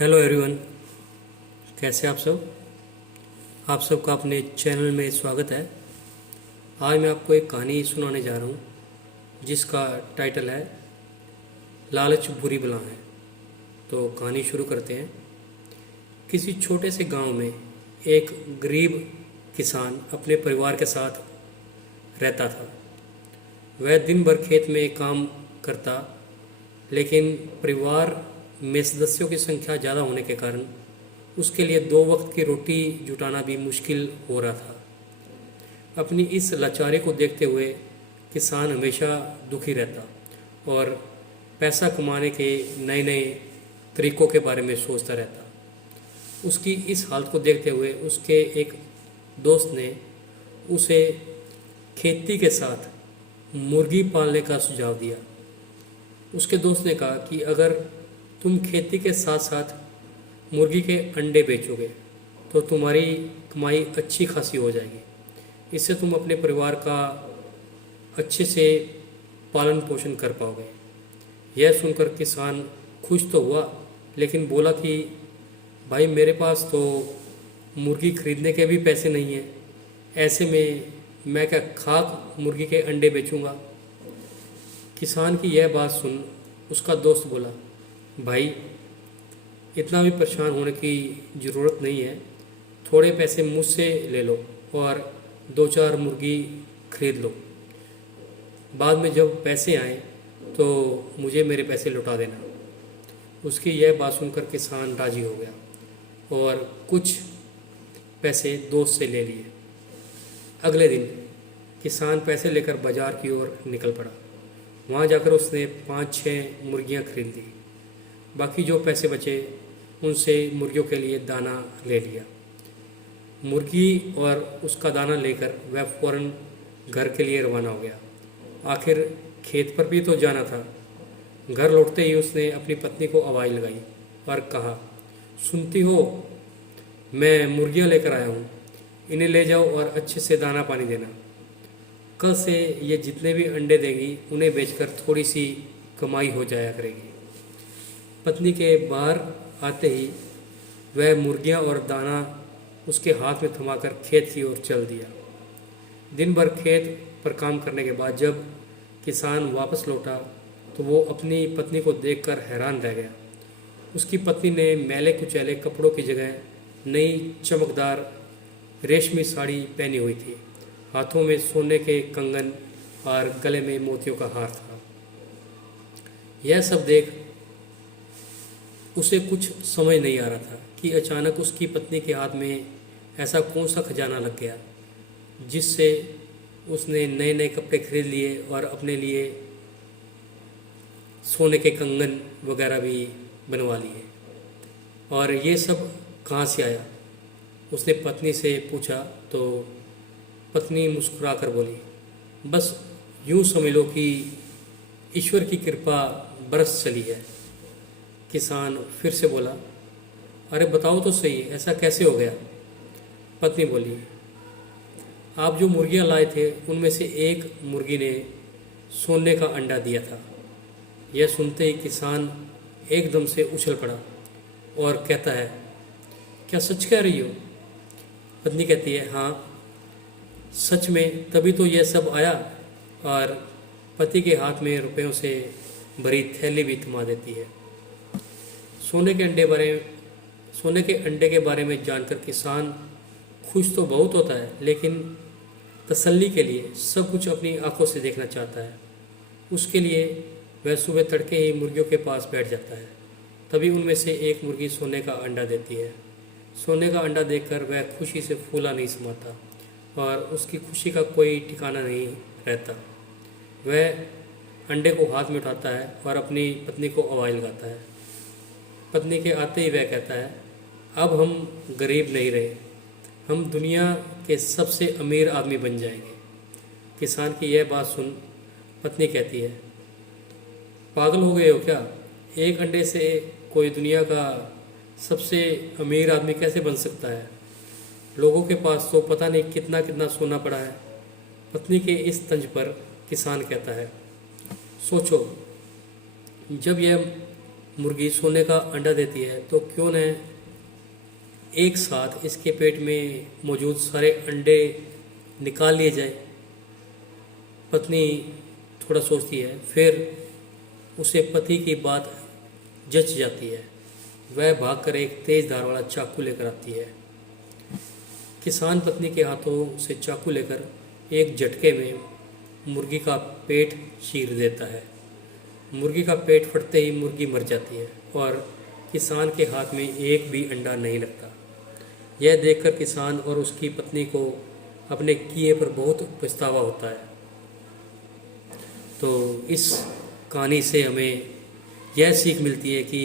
Hello everyone, कैसे आप सब। आप सबका अपने चैनल में स्वागत है। आज मैं आपको एक कहानी सुनाने जा रहा हूँ जिसका टाइटल है लालच बुरी बला है। तो कहानी शुरू करते हैं। किसी छोटे से गांव में एक गरीब किसान अपने परिवार के साथ रहता था। वह दिन भर खेत में काम करता, लेकिन परिवार में सदस्यों की संख्या ज़्यादा होने के कारण उसके लिए 2 वक्त की रोटी जुटाना भी मुश्किल हो रहा था। अपनी इस लाचारी को देखते हुए किसान हमेशा दुखी रहता और पैसा कमाने के नए नए तरीक़ों के बारे में सोचता रहता। उसकी इस हालत को देखते हुए उसके एक दोस्त ने उसे खेती के साथ मुर्गी पालने का सुझाव दिया। उसके दोस्त ने कहा कि अगर तुम खेती के साथ साथ मुर्गी के अंडे बेचोगे तो तुम्हारी कमाई अच्छी खासी हो जाएगी। इससे तुम अपने परिवार का अच्छे से पालन पोषण कर पाओगे। यह सुनकर किसान खुश तो हुआ, लेकिन बोला कि भाई मेरे पास तो मुर्गी खरीदने के भी पैसे नहीं हैं। ऐसे में मैं क्या खाक मुर्गी के अंडे बेचूंगा। किसान की यह बात सुन उसका दोस्त बोला, भाई इतना भी परेशान होने की ज़रूरत नहीं है। थोड़े पैसे मुझसे ले लो और 2-4 मुर्गी खरीद लो। बाद में जब पैसे आए तो मुझे मेरे पैसे लौटा देना। उसकी यह बात सुनकर किसान राज़ी हो गया और कुछ पैसे दोस्त से ले लिए। अगले दिन किसान पैसे लेकर बाज़ार की ओर निकल पड़ा। वहाँ जाकर उसने 5-6 मुर्गियाँ खरीद ली। बाकी जो पैसे बचे उनसे मुर्गियों के लिए दाना ले लिया। मुर्गी और उसका दाना लेकर वह फ़ौरन घर के लिए रवाना हो गया। आखिर खेत पर भी तो जाना था। घर लौटते ही उसने अपनी पत्नी को आवाज़ लगाई और कहा, सुनती हो, मैं मुर्गियाँ लेकर आया हूँ। इन्हें ले जाओ और अच्छे से दाना पानी देना। कल से ये जितने भी अंडे देंगी उन्हें बेचकर थोड़ी सी कमाई हो जाया करेगी। पत्नी के बाहर आते ही वह मुर्गियां और दाना उसके हाथ में थमाकर खेत की ओर चल दिया। दिन भर खेत पर काम करने के बाद जब किसान वापस लौटा तो वो अपनी पत्नी को देखकर हैरान रह गया। उसकी पत्नी ने मैले कुचैले कपड़ों की जगह नई चमकदार रेशमी साड़ी पहनी हुई थी। हाथों में सोने के कंगन और गले में मोतियों का हार था। यह सब देख उसे कुछ समझ नहीं आ रहा था कि अचानक उसकी पत्नी के हाथ में ऐसा कौन सा खजाना लग गया जिससे उसने नए नए कपड़े खरीद लिए और अपने लिए सोने के कंगन वगैरह भी बनवा लिए। और ये सब कहाँ से आया, उसने पत्नी से पूछा तो पत्नी मुस्कुराकर बोली, बस यूँ समझ लो कि ईश्वर की कृपा बरस चली है। किसान फिर से बोला, अरे बताओ तो सही, ऐसा कैसे हो गया। पत्नी बोली, आप जो मुर्गियां लाए थे उनमें से एक मुर्गी ने सोने का अंडा दिया था। यह सुनते ही किसान एकदम से उछल पड़ा और कहता है, क्या सच कह रही हो। पत्नी कहती है, हाँ सच में, तभी तो यह सब आया। और पति के हाथ में रुपयों से भरी थैली भी थमा देती है। सोने के अंडे के बारे में जानकर किसान खुश तो बहुत होता है, लेकिन तसल्ली के लिए सब कुछ अपनी आंखों से देखना चाहता है। उसके लिए वह सुबह तड़के ही मुर्गियों के पास बैठ जाता है। तभी उनमें से एक मुर्गी सोने का अंडा देती है। सोने का अंडा देखकर वह खुशी से फूला नहीं समाता और उसकी खुशी का कोई ठिकाना नहीं रहता। वह अंडे को हाथ में उठाता है और अपनी पत्नी को आवाज़ लगाता है। पत्नी के आते ही वह कहता है, अब हम गरीब नहीं रहे, हम दुनिया के सबसे अमीर आदमी बन जाएंगे। किसान की यह बात सुन पत्नी कहती है, पागल हो गए हो क्या। एक अंडे से कोई दुनिया का सबसे अमीर आदमी कैसे बन सकता है। लोगों के पास तो पता नहीं कितना कितना सोना पड़ा है। पत्नी के इस तंज पर किसान कहता है, सोचो, जब यह मुर्गी सोने का अंडा देती है, तो क्यों न एक साथ इसके पेट में मौजूद सारे अंडे निकाल लिए जाए। पत्नी थोड़ा सोचती है, फिर उसे पति की बात जच जाती है। वह भागकर एक तेज धार वाला चाकू लेकर आती है। किसान पत्नी के हाथों से चाकू लेकर एक झटके में मुर्गी का पेट चीर देता है। मुर्गी का पेट फटते ही मुर्गी मर जाती है और किसान के हाथ में एक भी अंडा नहीं लगता। यह देखकर किसान और उसकी पत्नी को अपने किए पर बहुत पछतावा होता है। तो इस कहानी से हमें यह सीख मिलती है कि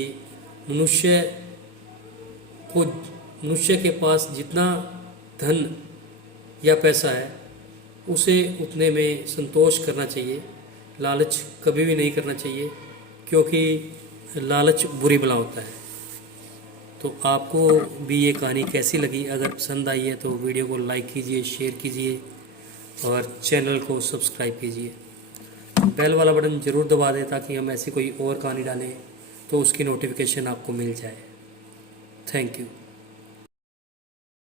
मनुष्य के पास जितना धन या पैसा है उसे उतने में संतोष करना चाहिए। लालच कभी भी नहीं करना चाहिए, क्योंकि लालच बुरी बला होता है। तो आपको भी ये कहानी कैसी लगी? अगर पसंद आई है तो वीडियो को लाइक कीजिए, शेयर कीजिए और चैनल को सब्सक्राइब कीजिए। बेल वाला बटन ज़रूर दबा दें ताकि हम ऐसी कोई और कहानी डालें तो उसकी नोटिफिकेशन आपको मिल जाए। Thank you.